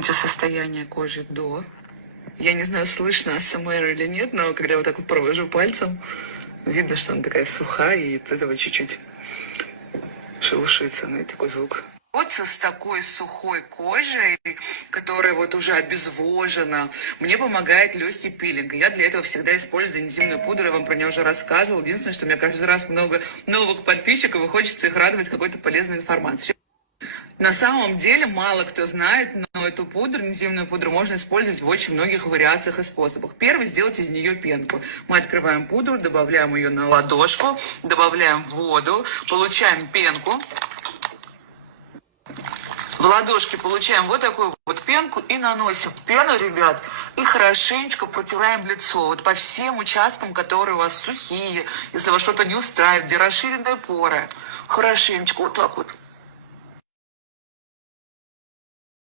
Состояние кожи до. Я не знаю, слышно АСМР или нет, но когда вот так вот провожу пальцем, видно, что она такая сухая, и от этого чуть-чуть шелушится, ну и такой звук. Вот с такой сухой кожей, которая вот уже обезвожена, мне помогает легкий пилинг. Я для этого всегда использую энзимную пудру, я вам про нее уже рассказывала. Единственное, что у меня каждый раз много новых подписчиков, и хочется их радовать какой-то полезной информацией. На самом деле мало кто знает, но эту пудру, энзимную пудру, можно использовать в очень многих вариациях и способах. Первый — сделать из нее пенку. Мы открываем пудру, добавляем ее на ладошку, добавляем воду, получаем пенку. В ладошке получаем вот такую вот пенку и наносим пену, ребят, и хорошенечко протираем лицо. Вот по всем участкам, которые у вас сухие, если вас что-то не устраивает, где расширенные поры. Хорошенечко вот так вот.